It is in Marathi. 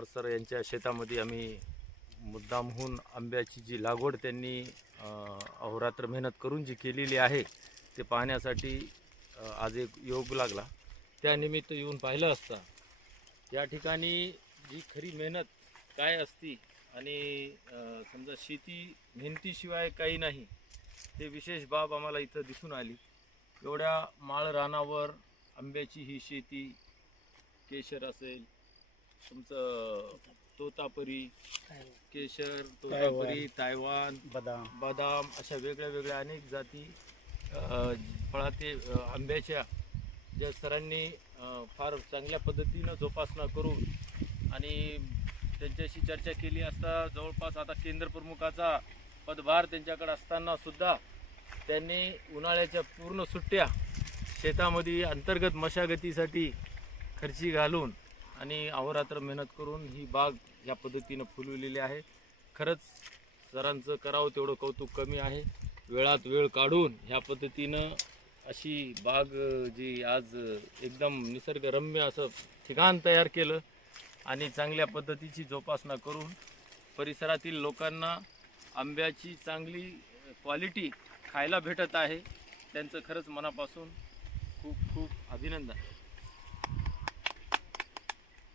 पवार सर यांच्या शेतामध्ये आम्ही मुद्दामहून आंब्याची जी लागवड त्यांनी अहोरात्र मेहनत करून जी केलेली आहे ते पाहण्यासाठी आज एक योग लागला. त्यानिमित्त येऊन पाहिलं असता या ठिकाणी जी खरी मेहनत काय असती आणि समजा शेती मेहनतीशिवाय काही नाही हे विशेष बाब आम्हाला इथं दिसून आली. एवढ्या माळ रानावर आंब्याची ही शेती केशर असेल तुमचं तोतापरी केशर तोतापरी तायवान बदाम. बदाम अशा वेगळ्या वेगळ्या अनेक जाती फळाते आंब्याच्या ज्या सरांनी फार चांगल्या पद्धतीनं जोपासना करून आणि त्यांच्याशी चर्चा केली असता जवळपास आता केंद्र प्रमुखाचा पदभार त्यांच्याकडे असताना सुद्धा त्यांनी उन्हाळ्याच्या पूर्ण सुट्ट्या शेतामध्ये अंतर्गत मशागतीसाठी खर्ची घालून आणि अहोरात्र मेहनत करून ही बाग या पद्धतीनं फुलवलेली आहे. खरंच सरांचं करावं तेवढं कौतुक कमी आहे. वेळात वेळ काढून ह्या पद्धतीनं अशी बाग जी आज एकदम निसर्गरम्य असं ठिकाण तयार केलं आणि चांगल्या पद्धतीची जोपासना करून परिसरातील लोकांना आंब्याची चांगली क्वालिटी खायला भेटत आहे. त्यांचं खरंच मनापासून खूप खूप अभिनंदन.